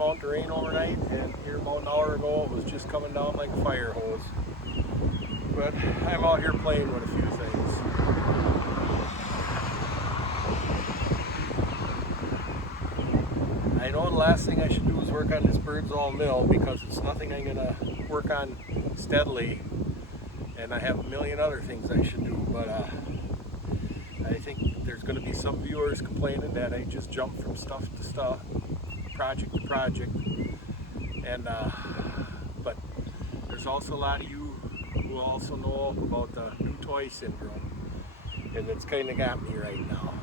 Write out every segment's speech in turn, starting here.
amount of rain overnight, and here about an hour ago it was just coming down like a fire hose. But I'm out here playing with a few things. I know the last thing I should do is work on this Birdsall mill because it's nothing I'm going to work on steadily, and I have a million other things I should do, but I think there's going to be some viewers complaining that I just jump from stuff to stuff, project to project, and but there's also a lot of you who also know about the new toy syndrome, and it's kind of got me right now.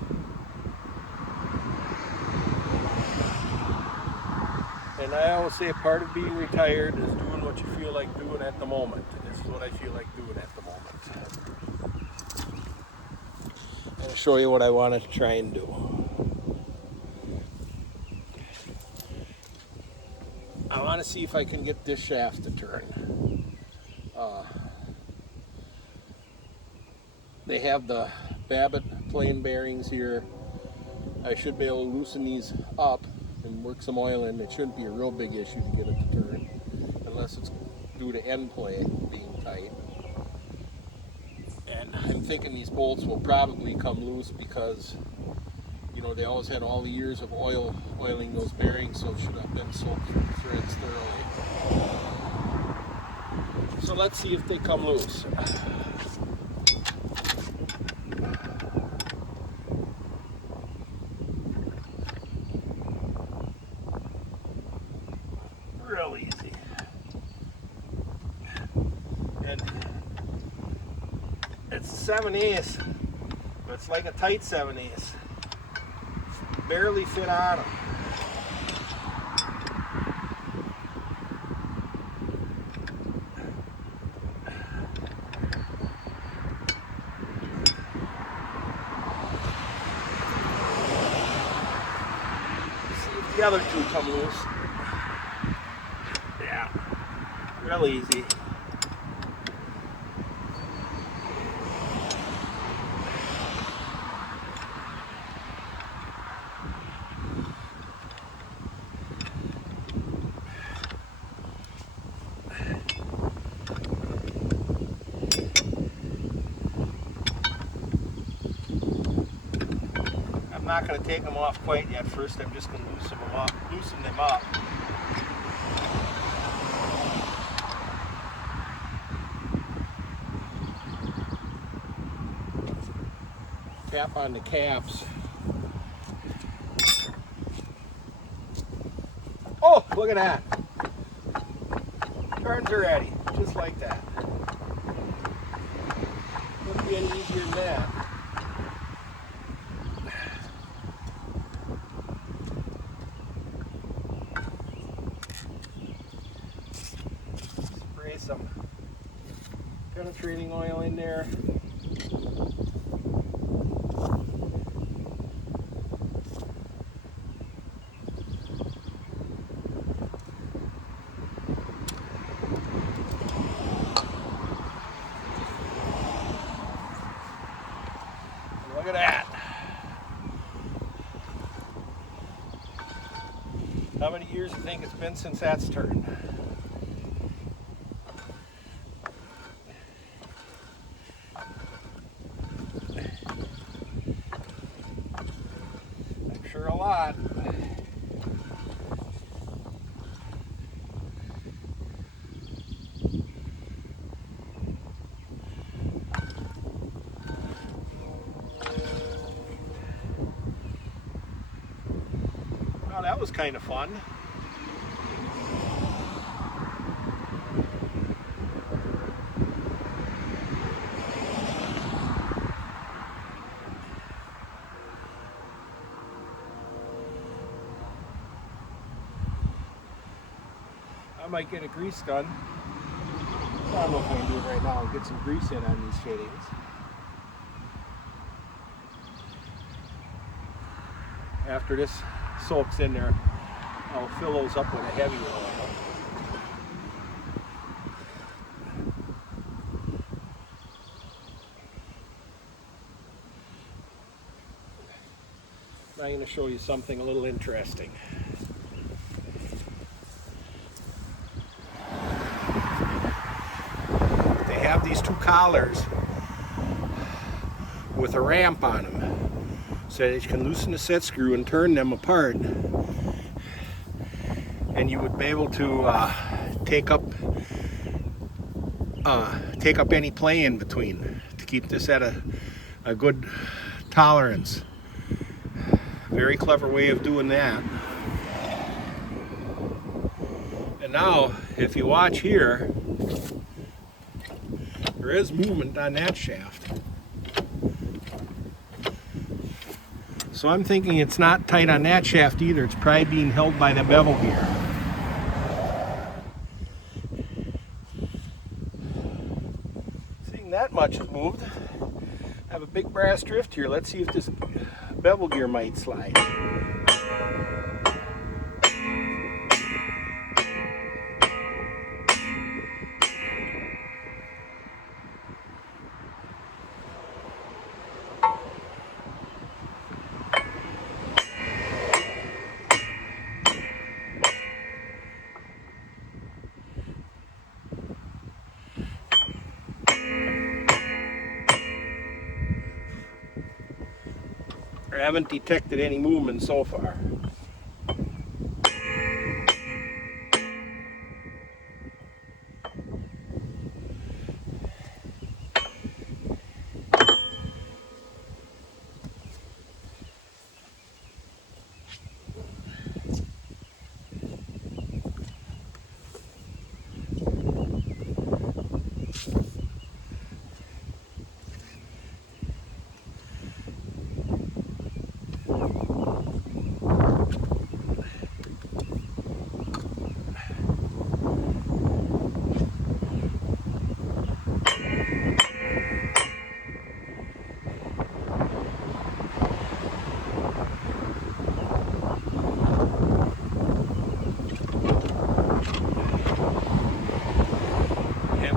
And I always say part of being retired is doing what you feel like doing at the moment. This is what I feel like doing at the moment. I'll show you what I want to try and do. I want to see if I can get this shaft to turn. They have the Babbitt plain bearings here. I should be able to loosen these up and work some oil in. It shouldn't be a real big issue to get it to turn, unless it's due to end play being tight. And I'm thinking these bolts will probably come loose because, you know, they always had all the years of oiling those bearings, so it should have been soaked through the threads thoroughly. So let's see if they come loose. Real easy. And it's 7/8, but it's like a tight 7/8. Barely fit on them. See if the other two come loose. Yeah, real easy. I'm not going to take them off quite yet. First, I'm just going to loosen them up. Tap on the caps. Oh, look at that. Turns already, just like that. Wouldn't be any easier than that. Spray some penetrating oil in there. Look at that. How many years do you think it's been since that's turned? I'm sure a lot. Well, that was kind of fun. I might get a grease gun. I don't know if I can do it right now and get some grease in on these fittings. After this soaks in there, I'll fill those up with a heavy oil. I'm going to show you something a little interesting. collars with a ramp on them so that you can loosen the set screw and turn them apart, and you would be able to take up any play in between to keep this at a good tolerance. Very clever way of doing that. And now, if you watch here, there is movement on that shaft. So I'm thinking it's not tight on that shaft either. It's probably being held by the bevel gear. Seeing that much is moved, I have a big brass drift here. Let's see if this bevel gear might slide. I haven't detected any movement so far.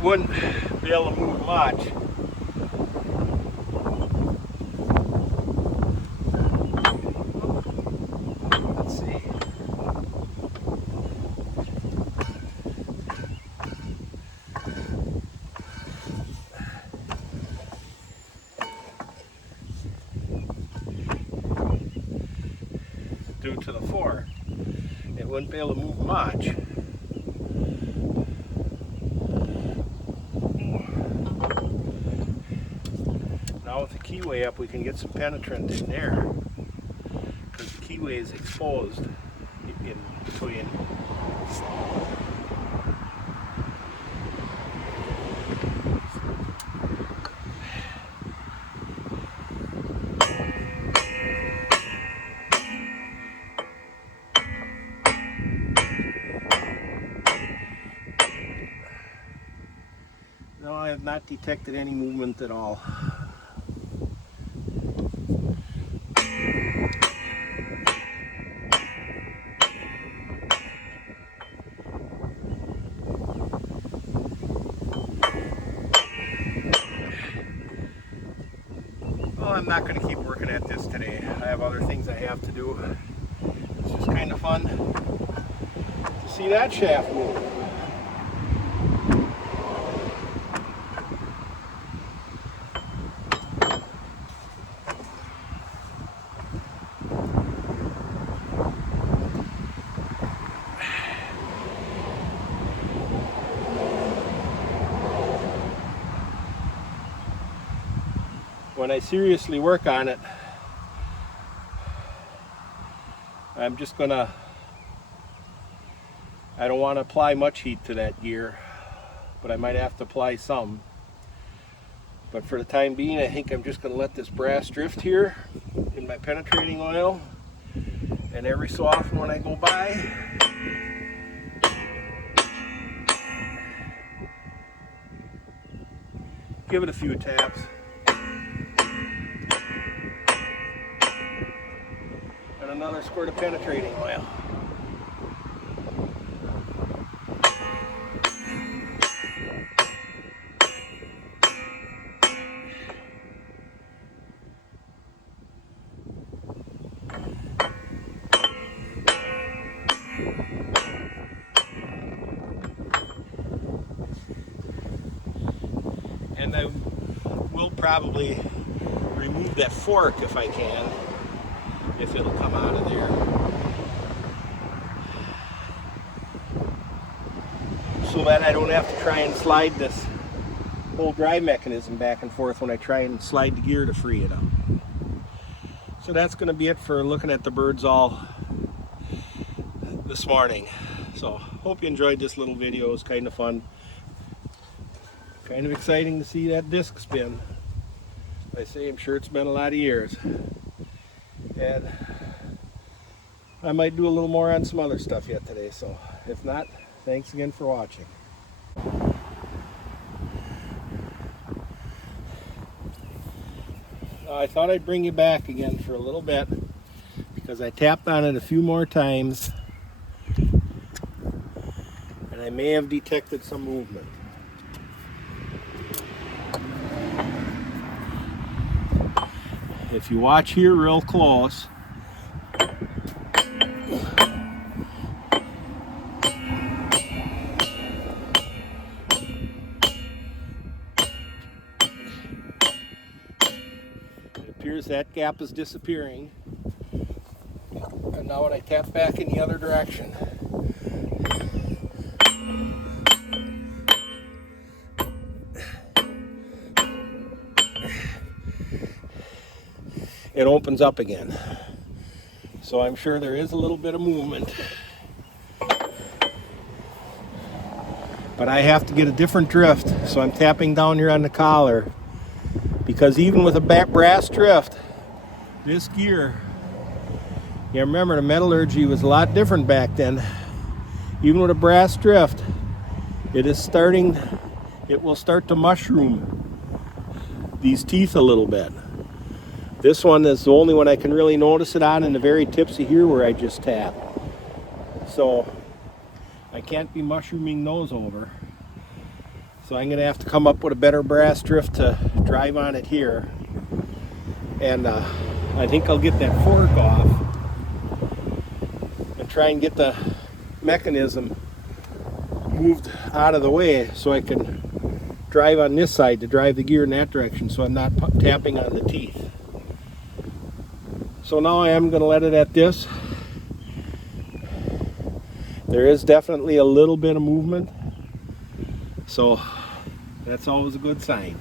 Wouldn't be able to move much. Let's see. Due to the fork, it wouldn't be able to move much. Now with the keyway up, we can get some penetrant in there because the keyway is exposed in between. No, I have not detected any movement at all. Well, I'm not going to keep working at this today. I have other things I have to do. It's just kind of fun to see that shaft move. When I seriously work on it, I'm just gonna, I don't want to apply much heat to that gear, but I might have to apply some. But for the time being, I think I'm just going to let this brass drift here in my penetrating oil, and every so often when I go by, give it a few taps. And another squirt of penetrating oil. And And I will probably remove that fork if I can, if it'll come out of there. So that I don't have to try and slide this whole drive mechanism back and forth when I try and slide the gear to free it up. So that's going to be it for looking at the Birdsall this morning. So hope you enjoyed this little video. It was kind of fun. Kind of exciting to see that disc spin. I say, I'm sure it's been a lot of years. And I might do a little more on some other stuff yet today. So if not, thanks again for watching. I thought I'd bring you back again for a little bit because I tapped on it a few more times and I may have detected some movement. If you watch here real close, appears that gap is disappearing, and now when I tap back in the other direction, it opens up again. So I'm sure there is a little bit of movement, but I have to get a different drift, so I'm tapping down here on the collar. Because even with a brass drift, this gear, you remember the metallurgy was a lot different back then. Even with a brass drift, it will start to mushroom these teeth a little bit. This one is the only one I can really notice it on, in the very tips of here where I just tapped. So I can't be mushrooming those over. So I'm going to have to come up with a better brass drift to drive on it here. And I think I'll get that fork off and try and get the mechanism moved out of the way so I can drive on this side to drive the gear in that direction so I'm not tapping on the teeth. So now I am going to let it at this. There is definitely a little bit of movement. So that's always a good sign.